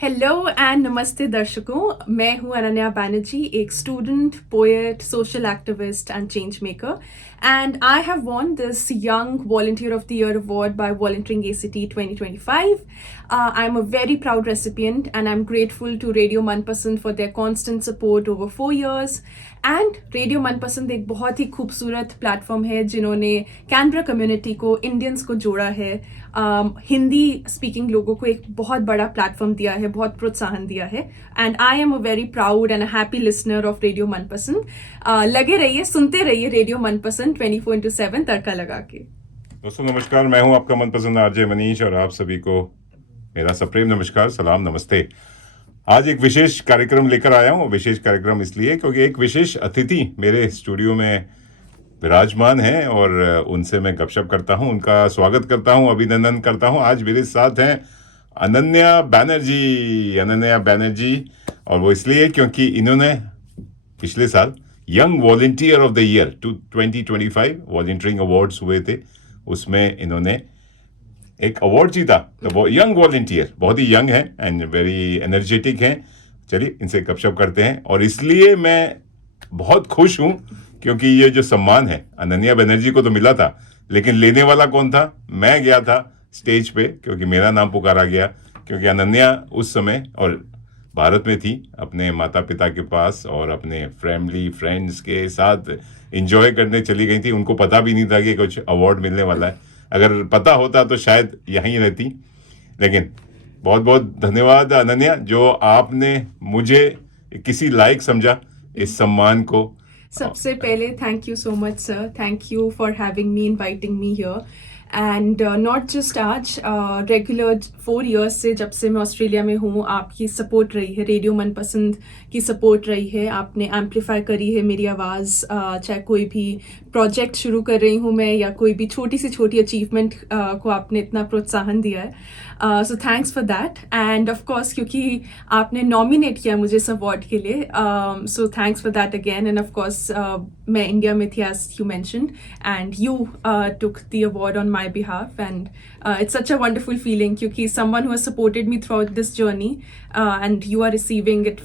Hello and नमस्ते दर्शकों, मैं हूं अनन्या बैनर्जी, एक student, poet, social activist and change maker, and I have won this Young Volunteer of the Year award by Volunteering ACT 2025. I'm a very proud recipient and I'm grateful to Radio Manpasand for their constant support over 4 years. And radio मनपसंद एक बहुत ही खूबसूरत platform है जिन्होंने Canberra community को, Indians को जोड़ा है, हिंदी स्पीकिंग लोगों को एक बहुत बड़ा प्लेटफॉर्म दिया है, बहुत प्रोत्साहन दिया है। And I am a very proud and a happy listener of radio मनपसंद। लगे रहिए, सुनते रहिए रेडियो मनपसंद 24/7 तड़का लगा के। दोस्तों नमस्कार, मैं हूं आपका मनपसंद आरजे मनीष और आप सभी को मेरा सप्रेम नमस्कार, सलाम, नमस्ते। आज एक विशेष कार्यक्रम लेकर आया हूं। विशेष कार्यक्रम इसलिए क्योंकि एक विशेष अतिथि मेरे स्टूडियो में विराजमान है और उनसे मैं गपशप करता हूं, उनका स्वागत करता हूं, अभिनंदन करता हूं। आज मेरे साथ हैं अनन्या बैनर्जी, और वो इसलिए क्योंकि इन्होंने पिछले साल young volunteer of the year 2025 volunteering awards हुए थे, उसमें इन्होंने एक अवार्ड जीता। तो वो यंग वॉलंटियर, बहुत ही यंग है एंड वेरी एनर्जेटिक हैं। चलिए इनसे गपशप करते हैं। और इसलिए मैं बहुत खुश हूं क्योंकि ये जो सम्मान है अनन्या बनर्जी को तो मिला था, लेकिन लेने वाला कौन था? मैं गया था स्टेज पे क्योंकि मेरा नाम पुकारा गया, क्योंकि अनन्या उस समय और भारत में थी, अपने माता पिता के पास और अपने फैमिली फ्रेंड्स के साथ एंजॉय करने चली गई थी। उनको पता भी नहीं था कि कुछ अवार्ड मिलने वाला है। अगर पता होता तो शायद यहीं रहती। लेकिन बहुत बहुत धन्यवाद अनन्या, जो आपने मुझे किसी लायक समझा इस सम्मान को। सबसे पहले thank you so much sir, thank you for having me, inviting me here. And not just आज, रेगुलर 4 years से, जब से मैं ऑस्ट्रेलिया में हूँ, आपकी सपोर्ट रही है, रेडियो मनपसंद की सपोर्ट रही है। आपने एम्पलीफाई करी है मेरी आवाज़, चाहे कोई भी प्रोजेक्ट शुरू कर रही हूँ मैं या कोई भी छोटी से छोटी अचीवमेंट को आपने इतना प्रोत्साहन दिया है। So thanks for that. And of course क्योंकि आपने नॉमिनेट किया मुझे इस अवार्ड के लिए, so thanks for that again. And of course मैं इंडिया में थी, as you mentioned, and you took the award on my behalf, and it's such a wonderful feeling क्योंकि someone who has supported me throughout this journey and you are receiving it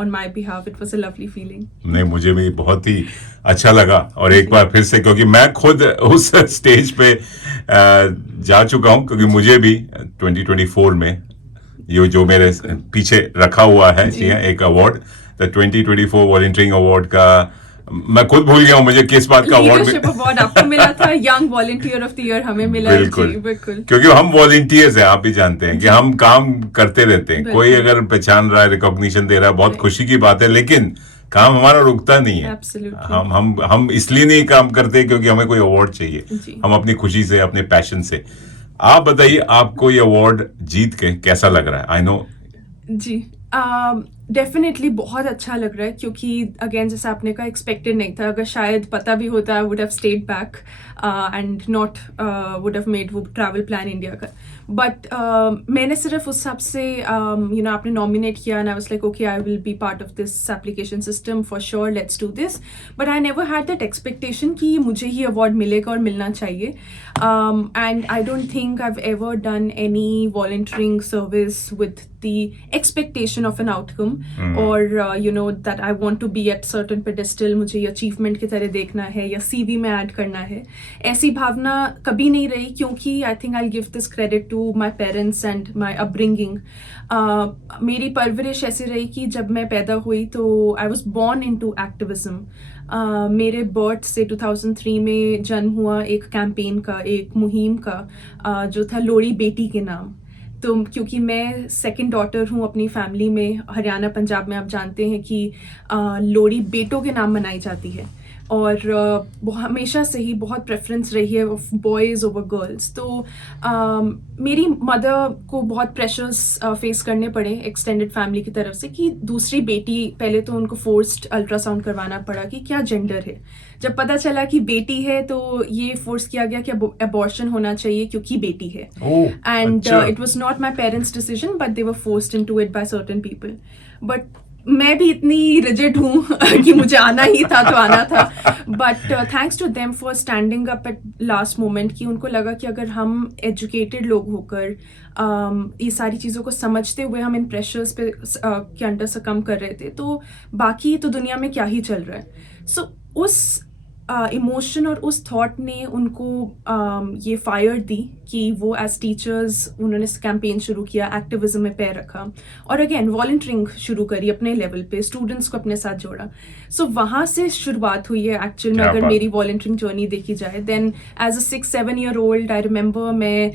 on my behalf, it was a lovely feeling. नहीं, मुझे भी बहुत ही अच्छा लगा। और एक बार फिर से, क्योंकि मैं खुद उस स्टेज पे जा चुका हूं, क्योंकि मुझे भी 2024 में ये जो मेरे पीछे रखा हुआ है एक अवार्ड, द 2024 वॉलंटियरिंग अवार्ड का, मैं खुद भूल गया हूँ मुझे किस बात का अवार्ड आपको मिला था। Young volunteer of the year हमें मिला। बिल्कुल, क्योंकि हम वॉलंटियर्स हैं, आप भी जानते हैं कि हम काम करते रहते हैं। कोई अगर पहचान रहा है, रिकॉग्निशन दे रहा है, बहुत खुशी की बात है, लेकिन काम हमारा रुकता नहीं है। हम इसलिए नहीं काम करते क्योंकि हमें कोई अवार्ड चाहिए, हम अपनी खुशी से, अपने पैशन से। आप बताइए, आपको ये अवार्ड जीत के कैसा लग रहा है? आई नो जी, डेफिनेटली बहुत अच्छा लग रहा है क्योंकि अगेन जैसे आपने कहा, एक्सपेक्टेड नहीं था। अगर शायद पता भी होता, I would have stayed back and not would have made वो ट्रैवल प्लान इंडिया का। बट मैंने सिर्फ उस हिसाब से यू नो, आपने नॉमिनेट किया and I was like okay, I will be part of this application system for sure, let's do this. But I never had that expectation कि मुझे ही अवार्ड मिलेगा और मिलना चाहिए। And I don't think I have ever done any volunteering service with the expectation of an outcome or you know that I want to be at certain pedestal, मुझे ये achievement की तरह देखना है या CV में ऐड करना है, ऐसी भावना कभी नहीं रही। क्योंकि I think I'll give this credit to my parents and my upbringing. मेरी परवरिश ऐसी रही कि जब मैं पैदा हुई तो I was born into activism. मेरे बर्थ से 2003 में जन्म हुआ एक कैंपेन का, एक मुहिम का, जो था लोड़ी बेटी के नाम। तो क्योंकि मैं सेकंड डॉटर हूँ अपनी फैमिली में, हरियाणा पंजाब में आप जानते हैं कि लोड़ी बेटों के नाम मनाई जाती है और हमेशा से ही बहुत प्रेफरेंस रही है ऑफ बॉयज़ ओवर गर्ल्स। तो मेरी मदर को बहुत प्रेशर्स फेस करने पड़े एक्सटेंडेड फैमिली की तरफ से कि दूसरी बेटी, पहले तो उनको फोर्स्ड अल्ट्रासाउंड करवाना पड़ा कि क्या जेंडर है। जब पता चला कि बेटी है तो ये फोर्स किया गया कि अबॉर्शन होना चाहिए क्योंकि बेटी है। And it was not my parents decision but they were forced into it by certain people. But मैं भी इतनी रिजिड हूँ कि मुझे आना ही था तो आना था, but thanks to them for standing up at last moment, कि उनको लगा कि अगर हम एजुकेटेड लोग होकर ये सारी चीज़ों को समझते हुए हम इन प्रेशर्स पे के अंडर सकम कर रहे थे, तो बाकी तो दुनिया में क्या ही चल रहा है। सो उस इमोशन और उस थॉट ने उनको ये फायर दी कि वो एज टीचर्स उन्होंने कैंपेन शुरू किया, एक्टिविज्म में पैर रखा और अगेन वॉलंटियरिंग शुरू करी अपने लेवल पे, स्टूडेंट्स को अपने साथ जोड़ा। सो वहाँ से शुरुआत हुई है एक्चुअल में। अगर मेरी वॉलंटियरिंग जर्नी देखी जाए, then as a 6-7 year old I remember मैं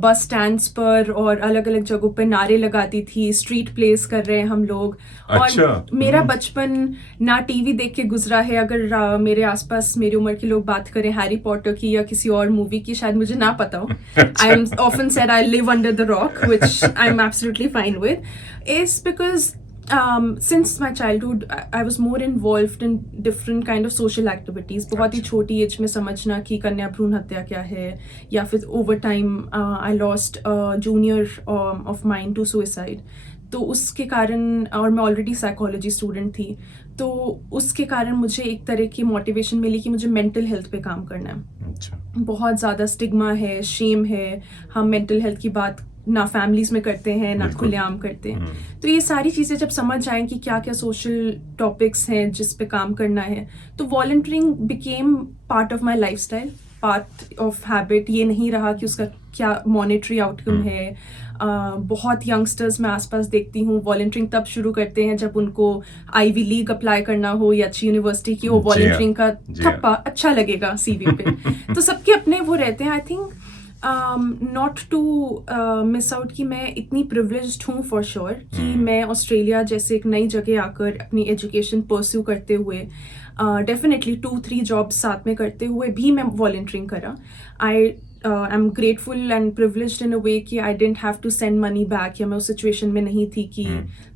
बस स्टैंड्स पर और अलग अलग जगहों पर नारे लगाती थी, स्ट्रीट प्लेस कर रहे हैं हम लोग। अच्छा। और मेरा बचपन ना टीवी देख के गुजरा है। अगर मेरे आसपास मेरी उम्र के लोग बात करें हैरी पॉटर की या किसी और मूवी की, शायद मुझे ना पता हो। I am often said I live under the rock, which I am absolutely fine with, is because since my childhood I was more involved in different kind of social activities. बहुत ही छोटी as में समझना कि कन्या भ्रूण हत्या क्या है, या फिर over time I lost junior of mine to suicide. तो उसके कारण, और मैं ऑलरेडी साइकोलॉजी स्टूडेंट थी, तो उसके कारण मुझे एक तरह की मोटिवेशन मिली कि मुझे मेंटल हेल्थ पे काम करना है। अच्छा। बहुत ज़्यादा स्टिग्मा है, शेम है, हम मेंटल हेल्थ की बात ना फैमिलीज में करते हैं ना खुलेआम करते हैं। तो ये सारी चीज़ें जब समझ आएँ कि क्या क्या सोशल टॉपिक्स हैं जिस पे काम करना है, तो volunteering became part of my life style, part of habit. ये नहीं रहा कि उसका क्या मॉनेटरी आउटकम है। बहुत यंगस्टर्स मैं आसपास देखती हूँ वॉलंटियरिंग तब शुरू करते हैं जब उनको आईवी लीग अप्लाई करना हो या अच्छी यूनिवर्सिटी की हो, वॉलंटियरिंग का थप्पा अच्छा लगेगा सीवी पे। तो सबके अपने वो रहते हैं। I think not to miss out कि मैं इतनी प्रिविलेज्ड हूँ फॉर श्योर कि मैं ऑस्ट्रेलिया जैसे एक नई जगह आकर अपनी एजुकेशन परस्यू करते हुए डेफिनेटली 2-3 जॉब्स साथ में करते हुए भी मैं वॉलंटियरिंग करा। I am grateful and privileged in a way कि I didn't have to send money back, या मैं उस सिचुएशन में नहीं थी कि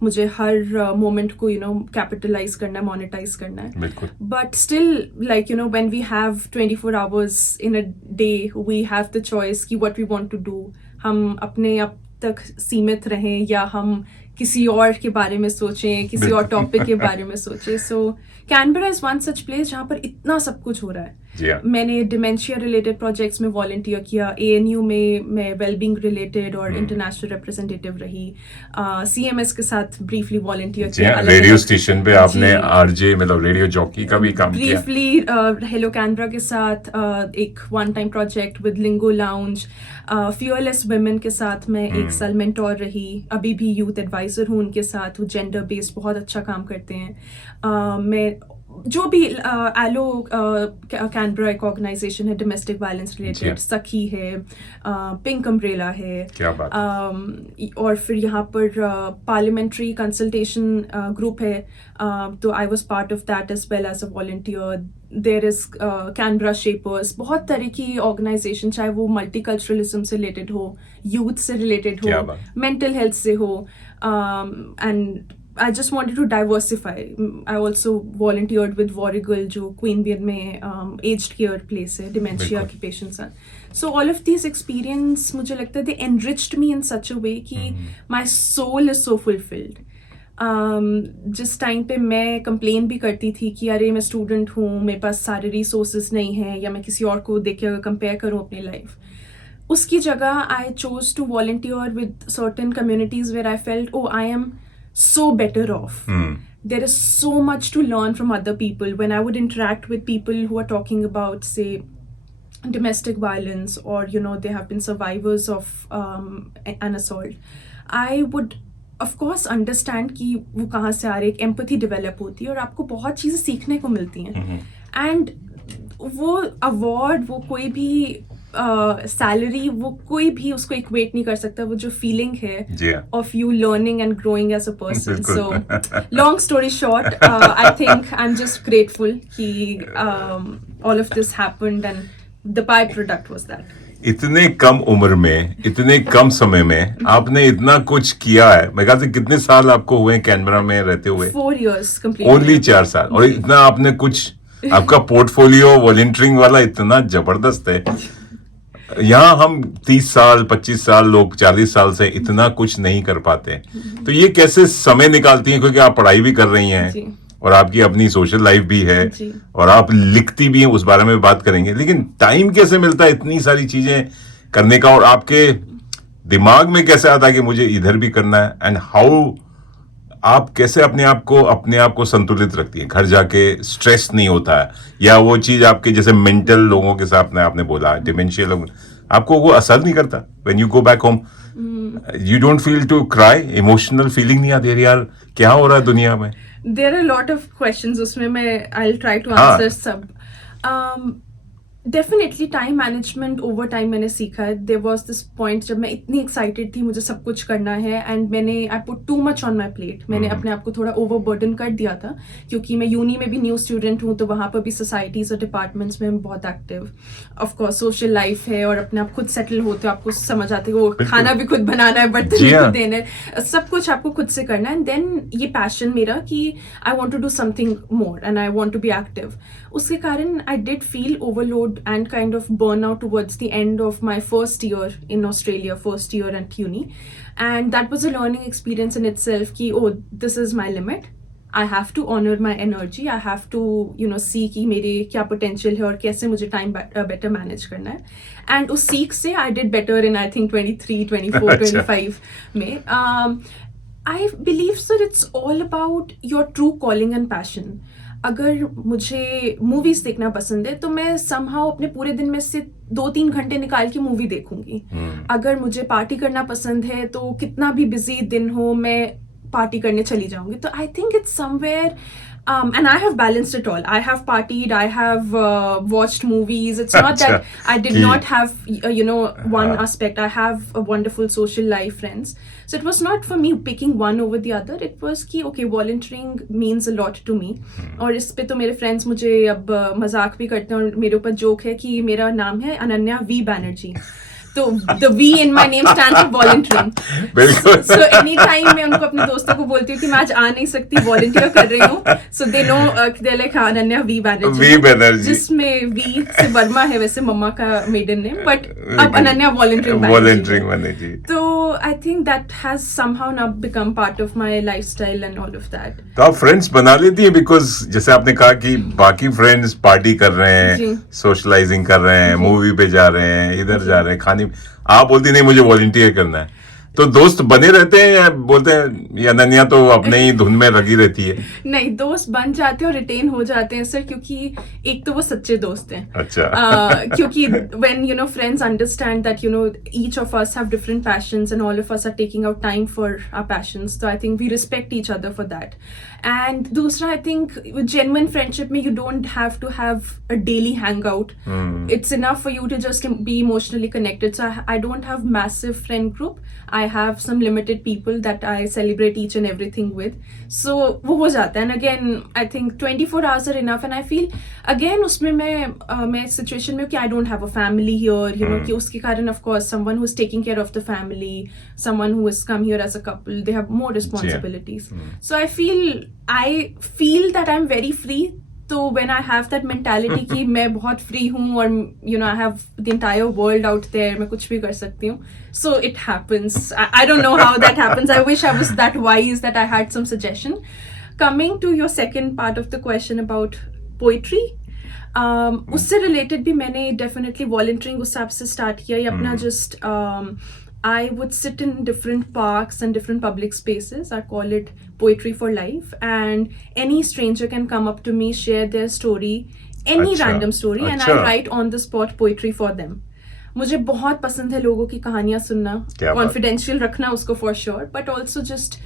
मुझे हर मोमेंट को कैपिटलाइज करना है, मोनेटाइज करना है। But still like when we have 24 hours in a day, we have the choice कि what we want to do. हम अपने अब तक सीमित रहें या हम किसी और के बारे में सोचें, किसी और टॉपिक के बारे में सोचें। So Canberra is one such place जहाँ पर इतना सब कुछ हो रहा है। मैंने डिमेंशिया रिलेटेड प्रोजेक्ट्स में वॉलंटियर किया, ANU में मैं वेलबींग रिलेटेड और इंटरनेशनल रिप्रेजेंटेटिव रही, CMS के साथ ब्रीफली वॉलंटियर किया। रेडियो स्टेशन पे आपने RJ मतलब रेडियो जॉकी का भी काम किया। ब्रीफली हेलो कैनबरा के साथ एक one time project with lingo lounge, fearless women के साथ मैं 1 साल मेंटोर रही। अभी भी यूथ एडवाइजर हूँ उनके साथ, वो जेंडर बेस्ड बहुत अच्छा काम करते हैं। मैं जो भी एलो कैनबरा एक ऑर्गेनाइजेशन है डोमेस्टिक वायलेंस रिलेटेड, सखी है, पिंक अम्ब्रेला है, क्या बात। और फिर यहाँ पर पार्लियामेंट्री कंसल्टेशन ग्रुप है, तो I was part of that as well as a volunteer. There is Canberra Shapers, बहुत तरह की ऑर्गेनाइजेशन, चाहे वो मल्टीकल्चरलिज्म से रिलेटेड हो, यूथ से रिलेटेड हो, मेंटल हेल्थ से हो, and I just wanted to diversify. I also volunteered with Warrigal, जो क्वीनबियन में aged care place है, dementia के patients हैं. So all of these experience मुझे लगता है they enriched me in such a way कि my soul is so fulfilled. जिस टाइम पे मैं कंप्लेन भी करती थी कि अरे मैं स्टूडेंट हूँ, मेरे पास सारे रिसोर्सेज नहीं हैं, या मैं किसी और को देख के कंपेयर करूँ अपनी लाइफ, उसकी जगह I chose to volunteer with certain communities where I felt oh I am so better off. There is so much to learn from other people. When I would interact with people who are talking about, say, domestic violence, or they have been survivors of an assault, I would of course understand कि वो कहाँ से आ रहे, एक empathy develop होती है और आपको बहुत चीज़ें सीखने को मिलती हैं। And वो award, वो कोई भी सैलरी, वो कोई भी उसको इक्वेट नहीं कर सकता, वो जो फीलिंग है of you learning and growing as a person. So long story short, I think I am just grateful कि all of this happened and the byproduct was that. इतने कम उम्र में, इतने कम समय में आपने इतना कुछ किया है। मैं कहता कितने साल आपको हुए कैनबरा में रहते हुए? 4 years कंप्लीट। ओनली 4 साल, और इतना आपने कुछ, आपका पोर्टफोलियो वॉलंटियरिंग वाला इतना जबरदस्त है। यहाँ हम 30 साल 25 साल लोग 40 साल से इतना कुछ नहीं कर पाते, तो ये कैसे समय निकालती हैं, क्योंकि आप पढ़ाई भी कर रही हैं जी और आपकी अपनी सोशल लाइफ भी है जी। और आप लिखती भी हैं, उस बारे में बात करेंगे, लेकिन टाइम कैसे मिलता है इतनी सारी चीजें करने का, और आपके दिमाग में कैसे आता है कि मुझे इधर भी करना है, एंड हाउ आप कैसे अपने आप को संतुलित रखती हैं, घर जाके स्ट्रेस नहीं होता है, या वो चीज आपके जैसे मेंटल लोगों के साथ में आपने बोला डिमेंशिया लोग, आपको वो असर नहीं करता when you go back home, you don't feel to cry, emotional feeling नहीं आती, यार क्या हो रहा है दुनिया में? There are lot of questions उसमें, मैं आई विल ट्राई टू हाँ। आंसर सब। Definitely time management over time मैंने सीखा है। देयर वाज दिस पॉइंट जब मैं इतनी एक्साइटेड थी, मुझे सब कुछ करना है, and I put too much on my plate. मैंने अपने आप को थोड़ा ओवरबर्डन कर दिया था, क्योंकि मैं यूनी में भी न्यू स्टूडेंट हूँ, तो वहाँ पर भी सोसाइटीज और डिपार्टमेंट्स में बहुत एक्टिव, ऑफकोर्स सोशल लाइफ है, और अपने आप खुद सेटल होते हो, आपको समझ आते हो खाना भी खुद बनाना है, बर्तन भी खुद देने, सब कुछ आपको खुद से करना है। एंड देन ये पैशन मेरा कि I want to do something more and I want to be active, उसके कारण I did feel overload and kind of burnout towards the end of my first year in Australia, first year at uni, and that was a learning experience in itself कि oh, this is my limit, I have to honor my energy, I have to see कि मेरे क्या potential है और कैसे मुझे time better manage करना है, and उस सीख से I did better in I think 23, 24, 25 में। I believe sir it's all about your true calling and passion। अगर मुझे मूवीज देखना पसंद है तो मैं समहाउ अपने पूरे दिन में से 2-3 घंटे निकाल के मूवी देखूंगी। अगर मुझे पार्टी करना पसंद है तो कितना भी बिजी दिन हो मैं पार्टी करने चली जाऊंगी। तो I think it's somewhere and I have balanced it all. I have partied, I have watched movies. It's not that I did not have one aspect. I have a wonderful social life, friends. So it was not for me picking one over the other. It was कि okay, volunteering means a lot to me. और इस पे तो मेरे friends मुझे अब मजाक भी करते हैं, और मेरे ऊपर जोक है कि मेरा नाम है अनन्या वी बैनर्जी, तो the V in my name stands for volunteering. So anytime मैं उनको अपने दोस्तों को बोलती हूँ कि मैं आज आ नहीं सकती, volunteer कर रही हूँ, so they know they're like हाँ अनन्या V बैनर्जी, जिसमें V से वर्मा है वैसे मम्मा का maiden name, but अब अनन्या volunteering बैनर्जी। तो I think that has somehow now become part of my lifestyle and all of that. तो आप फ्रेंड्स बना लेती हैं, बिकॉज जैसे आपने कहा कि बाकी फ्रेंड्स पार्टी कर रहे हैं, सोशलाइजिंग कर रहे हैं, मूवी पे जा रहे हैं, इधर जा रहे हैं, खाने, आप बोलती नहीं मुझे वॉलंटियर करना है, तो दोस्त बने रहते हैं या बोलते हैं ये अनन्या तो अपने ही धुन में लगी रहती है? नहीं, दोस्त बन जाते हैं और रिटेन हो जाते हैं सर, क्योंकि एक तो वो सच्चे दोस्त हैं। अच्छा। क्योंकि when friends understand that each of us have different passions and all of us are taking out time for our passions, so I think we respect each other for that. And दूसरा I think with genuine friendship में you don't have to have a daily hangout. It's enough for you to just be emotionally connected. So I don't have massive friend group. I have some limited people that I celebrate each and everything with. So वो हो जाता है। And again I think 24 hours are enough. And I feel again उसमें मैं situation में कि I don't have a family here, कि उसके कारण of course someone who is taking care of the family, someone who has come here as a couple, they have more responsibilities. So I feel that I'm very free. तो when I have that mentality कि मैं बहुत free हूँ और I have the entire world out there, मैं कुछ भी कर सकती हूँ, so it happens. I don't know how that happens. I wish I was that wise that I had some suggestion. Coming to your second part of the question about poetry, उससे related भी मैंने definitely volunteering उस हिसाब से start किया, या अपना just I would sit in different parks and different public spaces. I call it Poetry for Life. And any stranger can come up to me, share their story, any random story, and I write on the spot poetry for them. मुझे बहुत पसंद है लोगों की कहानियां सुनना, confidential रखना उसको for sure, but also just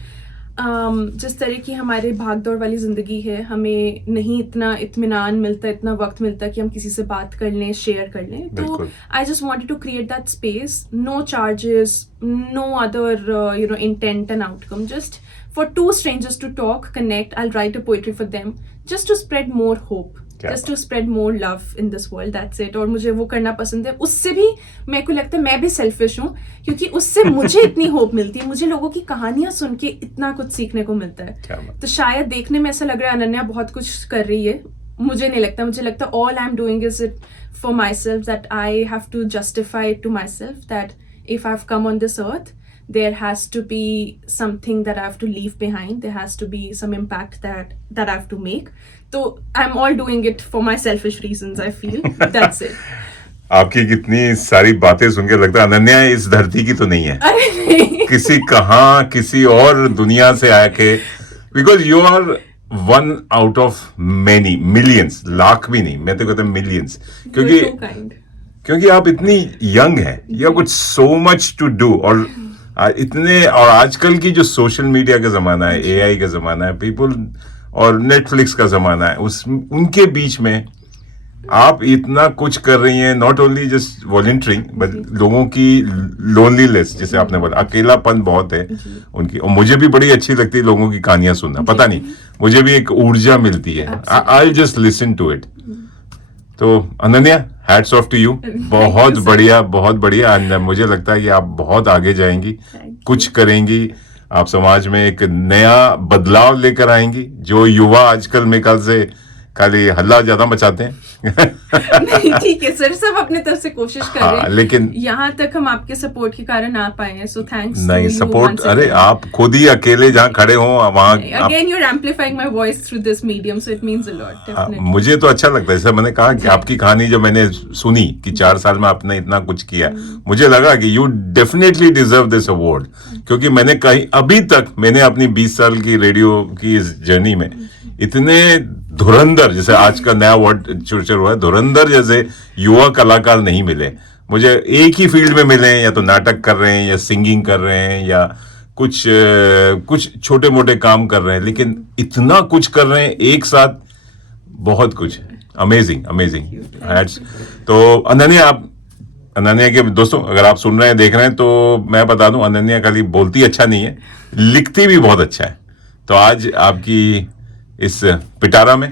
जिस तरह की हमारे भाग दौड़ वाली जिंदगी है, हमें नहीं इतना इत्मीनान मिलता, इतना वक्त मिलता कि हम किसी से बात कर लें, शेयर कर लें। तो I just wanted to create that space, no charges, no other intent and outcome, just for two strangers to talk, connect. I will write a poetry for them just to spread more hope, just to spread more love in this world, that's it. और मुझे वो करना पसंद है। उससे भी मेरे को लगता है मैं भी सेल्फिश हूँ, क्योंकि उससे मुझे इतनी होप मिलती है, मुझे लोगों की कहानियां सुन के इतना कुछ सीखने को मिलता है। तो शायद देखने में ऐसा लग रहा है अनन्या बहुत कुछ कर रही है, मुझे नहीं लगता, मुझे लगता all I am doing is it for myself, that I have to justify to myself that if I've come on this earth, there has to be something that I have to leave behind. There has to be some impact that I have to make. So I'm all doing it for my selfish reasons, I feel. That's it. आपकी कितनी सारी बातें सुन के लगता है अनन्या इस धरती की तो नहीं है, अरे नहीं, किसी और दुनिया से आके, because you are one out of many millions, lakh भी नहीं, मैं तो कहता मिलियंस, you're so kind. क्योंकि आप इतनी यंग हैं, you have got so much to do, और इतने, और आजकल की जो सोशल मीडिया का जमाना है, एआई का जमाना है, पीपल और नेटफ्लिक्स का जमाना है, उनके बीच में आप इतना कुछ कर रही हैं, not only just volunteering but लोगों की लोनलीनेस, जैसे आपने बोला, अकेलापन बहुत है उनकी, और मुझे भी बड़ी अच्छी लगती है लोगों की कहानियां सुनना, पता नहीं मुझे भी एक ऊर्जा मिलती है, I just listen to it. तो Ananya, hats off to you, बहुत बढ़िया, एंड मुझे लगता है कि आप बहुत आगे जाएंगी, कुछ करेंगी, आप समाज में एक नया बदलाव लेकर आएंगी। जो युवा आजकल में कल से खाली हल्ला ज्यादा मचाते हैं नहीं, ठीक है सर, सब अपने तरफ से कोशिश कर रहे हैं, लेकिन यहाँ तक हम आपके सपोर्ट के कारण आ पाए हैं, सो थैंक्स। नहीं, सपोर्ट, अरे आप खुद ही अकेले जहाँ खड़े हो वहाँ, again you are amplifying my voice through this medium, so it means a lot definitely. मुझे तो अच्छा लगता है, जैसे मैंने कहा कि आपकी कहानी जब मैंने सुनी कि 4 साल में आपने इतना कुछ किया, मुझे लगा कि you definitely deserve this award, क्योंकि मैंने कहीं अभी तक मैंने अपनी 20 साल की रेडियो की इस जर्नी में इतने धुरंधर, जैसे आज का नया वर्ड चर्चा हुआ है, धुरंधर जैसे युवा कलाकार नहीं मिले मुझे। एक ही फील्ड में मिले हैं, या तो नाटक कर रहे हैं, या सिंगिंग कर रहे हैं, या कुछ छोटे मोटे काम कर रहे हैं, लेकिन इतना कुछ कर रहे हैं एक साथ, बहुत कुछ, अमेजिंग हैट्स। तो अनन्या के दोस्तों, अगर आप सुन रहे हैं, देख रहे हैं, तो मैं बता दूं, अनन्या खाली बोलती अच्छा नहीं है, लिखती भी बहुत अच्छा है। तो आज आपकी इस पिटारा में,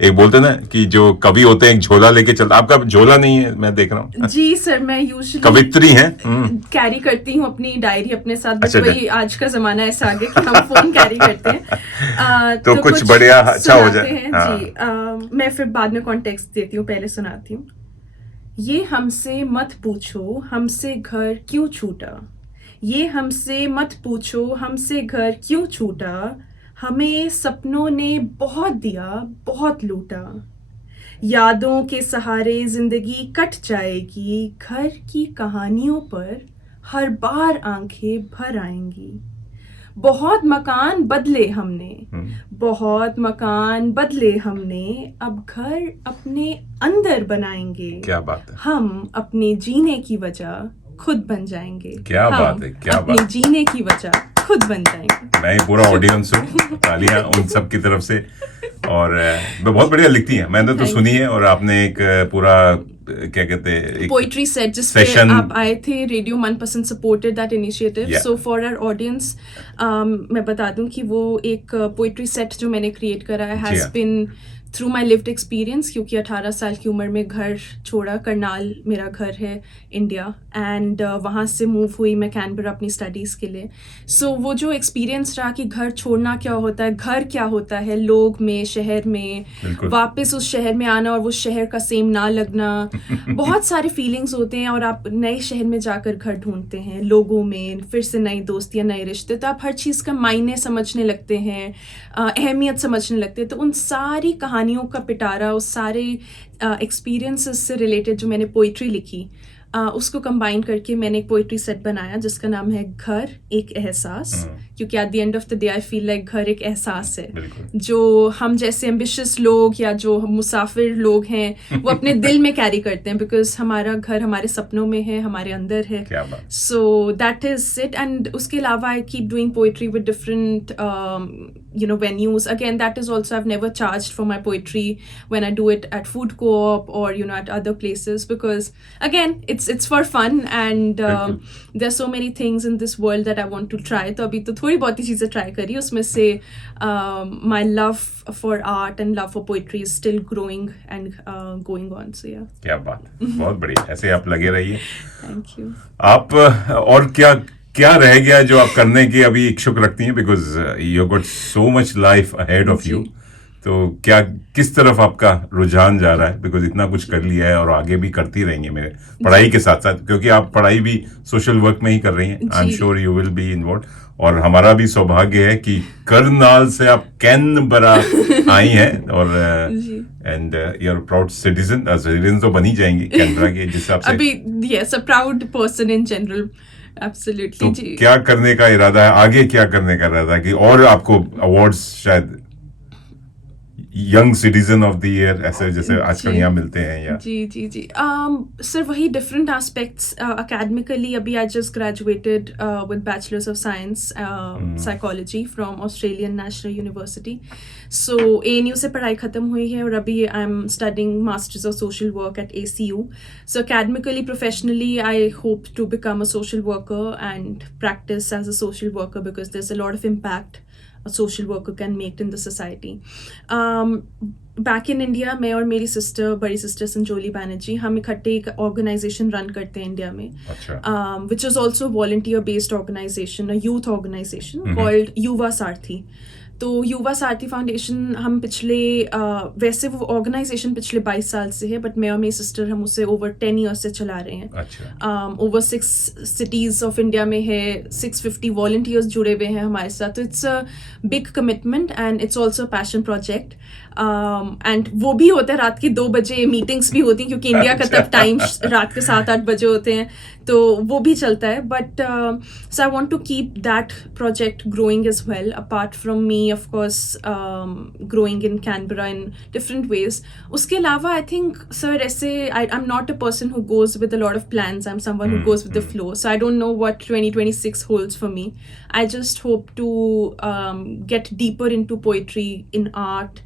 एक बोलते ना कि जो कवि होते हैं एक झोला लेके चलता, आपका झोला नहीं है, मैं देख रहा हूँ। जी सर, मैं यूजुअली कवित्री हैं, कैरी करती हूँ अपनी डायरी अपने साथ, बस अच्छा, वही आज का जमाना ऐसा आ गया कि हम फोन कैरी करते हैं। तो कुछ बढ़िया अच्छा हो जाए। हैं, हाँ। जी, मैं फिर बाद में कॉन्टेक्स्ट देती हूँ, पहले सुनाती हूँ। ये हमसे मत पूछो हमसे घर क्यों छूटा, ये हमसे मत पूछो हमसे घर क्यों छूटा, हमें सपनों ने बहुत दिया बहुत लूटा, यादों के सहारे जिंदगी कट जाएगी, घर की कहानियों पर हर बार आंखें भर आएंगी। बहुत मकान बदले हमने, बहुत मकान बदले हमने, अब घर अपने अंदर बनाएंगे। क्या बात है, हम अपने जीने की वजह खुद बन जाएंगे। क्या बात है, क्या अपने बात, जीने की वजह खुद बन जाएंगे। मैं पूरा ऑडियंस हूँ, तालियां उन सब की तरफ से। और मैं बहुत बढ़िया लिखती हैं, मैंने तो सुनी है, और आपने एक पूरा क्या कहते हैं, पोइट्री सेट जिसपे आप आए थे, radio Manpasand supported that initiative. So for our audience मैं बता दूं कि वो एक पोइट्री सेट जो मैंने क्रिएट करा है has been through my lived experience, क्योंकि 18 साल की उम्र में घर छोड़ा, करनाल मेरा घर है इंडिया, एंड वहाँ से मूव हुई मैं कैनबरा अपनी स्टडीज़ के लिए। सो वो जो एक्सपीरियंस रहा कि घर छोड़ना क्या होता है, घर क्या होता है, लोग में, शहर में, वापस उस शहर में आना और वो शहर का सेम ना लगना, बहुत सारे फीलिंग्स होते हैं, और आप नए शहर में जाकर घर ढूंढते हैं, लोगों में फिर से नई दोस्तियाँ, नए रिश्ते, तो आप हर चीज़ का मायने समझने लगते हैं, अहमियत समझने लगते हैं। तो उन सारी कहानियों का पिटारा, उस सारे एक्सपीरियंसेस से रिलेटेड जो मैंने पोइट्री लिखी, उसको कंबाइन करके मैंने एक पोइट्री सेट बनाया जिसका नाम है घर एक एहसास, क्योंकि at the end of the day I feel like घर एक एहसास है जो हम जैसे एम्बिशियस लोग या जो मुसाफिर लोग हैं वो अपने दिल में कैरी करते हैं, बिकॉज हमारा घर हमारे सपनों में है, हमारे अंदर है। So that is it. And उसके अलावा I keep doing poetry with different venues. Again, that is also, I've never charged for my poetry when I do it at food co-op or at other places, because again it's for fun, and there's so many things in this world that I want to try. तो अभी तो थोड़ी बहुत ही चीज़ें try करी, उसमें से my love for art and love for poetry is still growing and going on. So yeah. क्या बात, बहुत बढ़िया, ऐसे आप लगे रहिए। Thank you. आप और क्या रह गया जो आप करने की अभी इच्छुक रखती हैं, because you got so much life ahead of you, तो क्या किस तरफ आपका रुझान जा रहा है, बिकॉज इतना कुछ कर लिया है और आगे भी करती रहेंगे मेरे पढ़ाई के साथ साथ, क्योंकि आप पढ़ाई भी सोशल वर्क में ही कर रही हैं, आई am sure you will be involve. और हमारा भी सौभाग्य है कि करनाल से आप कैनबरा आई हैं, और and you are proud citizen, citizen तो बनी जाएंगी कैनबरा के जिस हिसाब से अभी yes, a proud person in general, absolutely तो जी। क्या करने का इरादा है आगे, क्या करने का इरादा है कि और आपको अवार्ड्स शायद young citizen of the year ऐसे जैसे आजकल जी। यहाँ मिलते हैं, या जी जी जी सर वही डिफरेंट एस्पेक्ट्स academically अभी I just graduated with bachelor's of science psychology from Australian National University, so ANU से पढ़ाई ख़त्म हुई है और अभी I am studying masters of social work at ACU. So academically, professionally, I hope to become a social worker and practice as a social worker because there's a lot of impact a social worker can make in the society. Back in India, मैं और मेरी sister, बड़ी sister Sanjauli Banerjee, हम इकट्ठे एक organisation run करते हैं India में, which is also a volunteer based organization, a youth organization called युवा सारथी. तो युवा सारथी फाउंडेशन हम पिछले वैसे वो ऑर्गेनाइजेशन पिछले 22 साल से है, बट मैं और मेरी सिस्टर हम उसे ओवर 10 ईयर्स से चला रहे हैं. ओवर 6 सिटीज़ ऑफ इंडिया में है, 650 वॉलंटियर्स जुड़े हुए हैं हमारे साथ. तो it's a big commitment and it's also passion project. And वो भी होता है रात के 2 बजे, मीटिंग्स भी होती हैं क्योंकि इंडिया का तब टाइम रात के 7-8 बजे होते हैं, तो वो भी चलता है. But so I want to keep that project growing as well, apart from me of course growing in Canberra in different ways. उसके अलावा आई थिंक सर ऐसे I am not a person who goes with a lot of plans, I am someone who goes with the flow. So I don't know what 2026 holds for me. I just hope to get deeper into poetry, in art,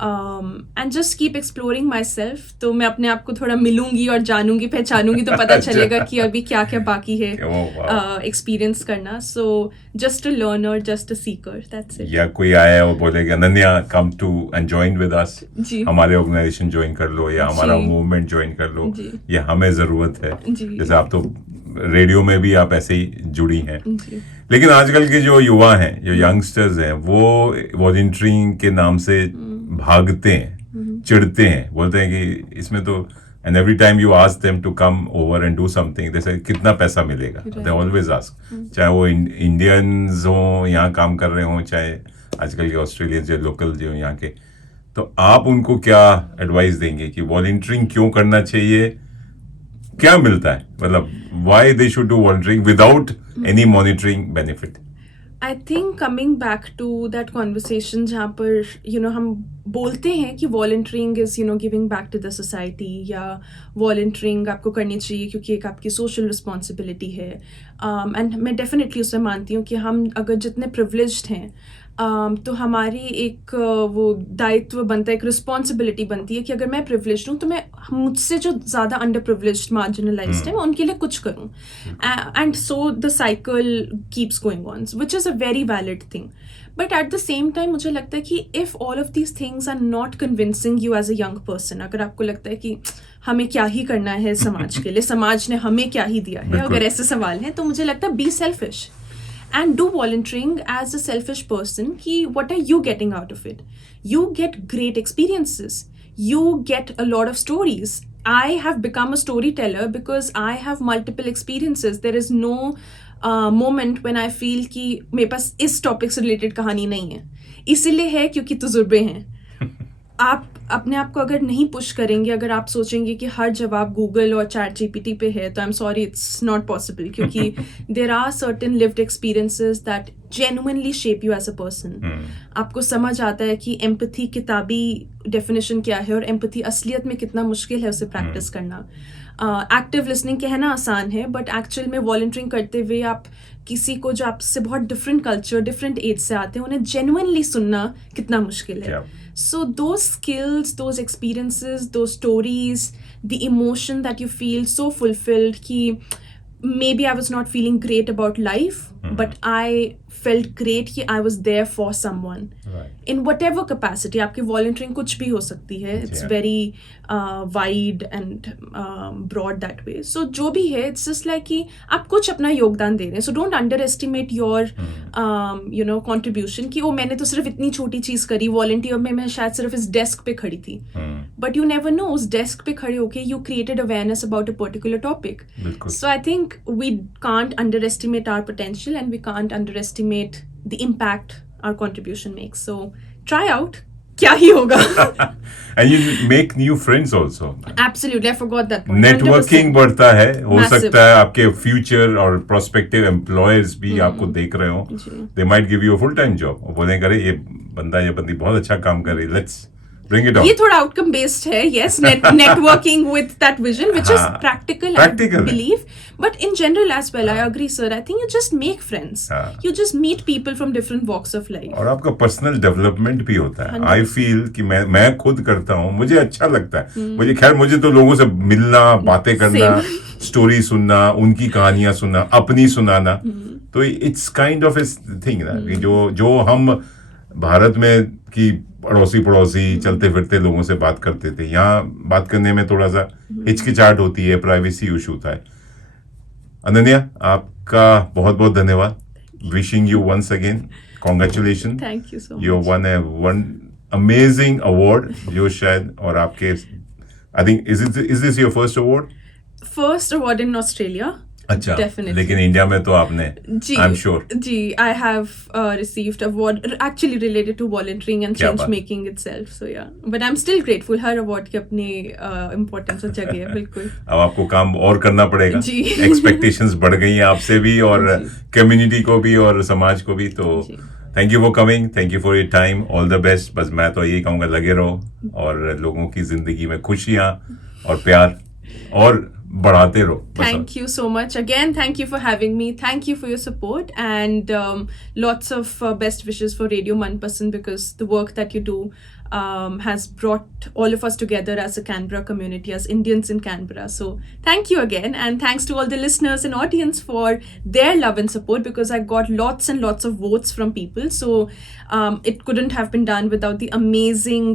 and just keep exploring myself. तो मैं अपने आप को थोड़ा मिलूंगी और जानूंगी, पहचानूंगी, तो पता चलेगा कि अभी क्या क्या बाकी है एक्सपीरियंस करना. So just a learner, just a seeker, that's it. या कोई आया और बोलेगा Ananya come to and join with us, जी. हमारे ऑर्गेनाइजेशन ज्वाइन कर लो, या हमारा जी. मूवमेंट ज्वाइन कर लो, जी. या हमें जरूरत है. जी. जैसे आप तो रेडियो में भी आप ऐसे ही जुड़ी हैं. जी. लेकिन आजकल के जो युवा हैं, जो यंगस्टर्स हैं, वो वॉलंटियरिंग के नाम से भागते हैं, चिढ़ते हैं, बोलते हैं कि इसमें तो, and every time you ask them to come over and do something, जैसे कितना पैसा मिलेगा, दे ऑलवेज आस्क, चाहे वो इंडियंस हो यहाँ काम कर रहे हों, चाहे आजकल के ऑस्ट्रेलियंस जो लोकल जो यहाँ के. तो आप उनको क्या एडवाइस देंगे कि वॉलंटियरिंग क्यों करना चाहिए, क्या मिलता है, मतलब why they should do volunteering without any monitoring benefit? I think coming back to that conversation जहाँ पर हम बोलते हैं कि volunteering is giving back to the society, या वॉलंटियरिंग आपको करनी चाहिए क्योंकि एक आपकी सोशल रिस्पॉन्सिबिलिटी है. एंड मैं डेफिनेटली उससे मानती हूँ कि हम अगर जितने प्रिविलेज्ड हैं, तो हमारी एक वो दायित्व बनता है, एक रिस्पॉन्सिबिलिटी बनती है कि अगर मैं प्रिविलेज्ड हूँ तो मैं मुझसे जो ज़्यादा अंडर प्रिविलेज्ड, मार्जिनलाइज्ड है, मैं उनके लिए कुछ करूँ. And so the cycle keeps going on, which is a very valid thing. But at the same time मुझे लगता है कि if all of these things are not convincing you as a young person, अगर आपको लगता है कि हमें क्या ही करना है समाज के लिए, समाज ने हमें क्या ही दिया है, अगर ऐसे सवाल हैं, तो मुझे लगता है be selfish and do volunteering as a selfish person. Ki what are you getting out of it? You get great experiences, you get a lot of stories. I have become a storyteller because I have multiple experiences. There is no moment when I feel कि मेरे पास इस topic से related कहानी नहीं है. इसीलिए है क्योंकि तजुर्बे हैं. आप अपने आप को अगर नहीं पुश करेंगे, अगर आप सोचेंगे कि हर जवाब गूगल और चैट जीपीटी पे है, तो I am sorry, it's not possible, क्योंकि there are certain lived experiences that genuinely shape you as a person. आपको समझ आता है कि एम्पैथी किताबी डेफिनेशन क्या है और एम्पैथी असलियत में कितना मुश्किल है उसे प्रैक्टिस करना. एक्टिव लिसनिंग कहना आसान है, बट एक्चुअल में वॉलंटियरिंग करते हुए आप किसी को जो आपसे बहुत डिफरेंट कल्चर, डिफरेंट एज से आते हैं, उन्हें जेन्युइनली सुनना कितना मुश्किल है. So those skills, those experiences, those stories, the emotion that you feel so fulfilled कि maybe I was not feeling great about life, but I felt great कि I was there for someone. Right. In whatever capacity, आपकी volunteering कुछ भी हो सकती है. It's Yeah. very wide and broad that way. So जो भी है, it's just like कि आप कुछ अपना योगदान दे रहे हैं. So don't underestimate your contribution कि वो मैंने तो सिर्फ इतनी छोटी चीज़ करी. Volunteer में मैं शायद सिर्फ इस desk पे खड़ी थी. But you never know, उस desk पे खड़े होके you created awareness about a particular topic. बिल्कुल. So I think we can't underestimate our potential and we can't underestimate the impact our contribution makes. So try out. क्या ही होगा. And you make new friends also. Absolutely, I forgot that point. Networking 100%. बढ़ता है. हो Massive. सकता है आपके future और prospective employers भी आपको देख रहे हो. जी. They might give you a full time job. और बोलें करे ये बंदा ये बंदी बहुत अच्छा काम कर रही. Let's bring it on. ये थोड़ा आउटकम बेस्ड है. Yes, networking with that vision, which is हाँ. practical, Practical I है. believe. But in general as well, I agree, sir. I think you just make friends. हाँ. You just meet people from different walks of life. और आपका personal development भी होता है. 100%. I feel कि मैं खुद करता हूँ. मुझे अच्छा लगता है. मुझे तो लोगों से मिलना, बातें करना, स्टोरी सुनना, उनकी कहानियां सुनना, अपनी सुनाना. तो it's kind of a thing ना कि जो हम भारत में की पड़ोसी चलते फिरते लोगों से बात करते थे, यहाँ बात करने में थोड़ा सा हिचकिचाहट होती है, प्राइवेसी इशू होता है. अनन्या, आपका बहुत बहुत धन्यवाद. Wishing you once again congratulation. Thank you so much. You won amazing award जो शायद और आपके I think is this your first award? First award in Australia. अच्छा, Definitely. लेकिन इंडिया में तो आपने जी, आई एम श्योर. जी, I have received award actually related to volunteering and क्या change बात. making itself. So yeah, but I'm still grateful. Her award की अपनी importance और जगह है, बिल्कुल. अब आपको काम और करना पड़ेगा. जी. एक्सपेक्टेशंस बढ़ गई हैं आपसे भी और जी. कम्युनिटी को भी और समाज को भी. तो जी. Thank you for coming. Thank you for your time. All the best. बस मैं तो यही कहूँगा, लगे रहो और लोगों की जिंदगी में खुशियाँ और प्यार और बढ़ाते रहो. Thank you so much. Again, thank you for having me. Thank you for your support and lots of best wishes for Radio Manpasand because the work that you do has brought all of us together as a Canberra community, as Indians in Canberra. So thank you again, and thanks to all the listeners and audience for their love and support because I got lots and lots of votes from people. So it couldn't have been done without the amazing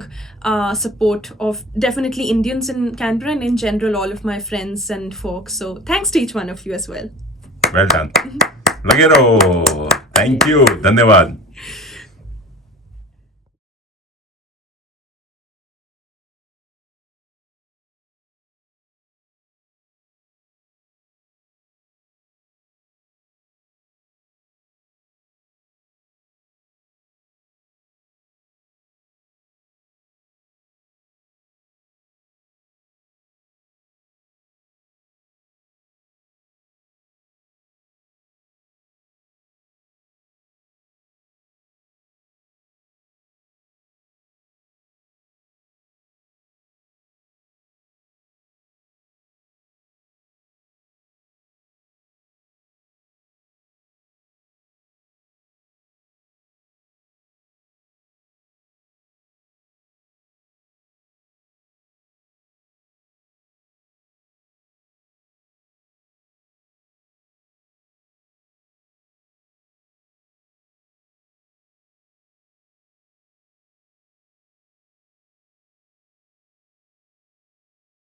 support of definitely Indians in Canberra and in general all of my friends and folks. So thanks to each one of you as well. Well done. लगे रहो. Thank you. धन्यवाद.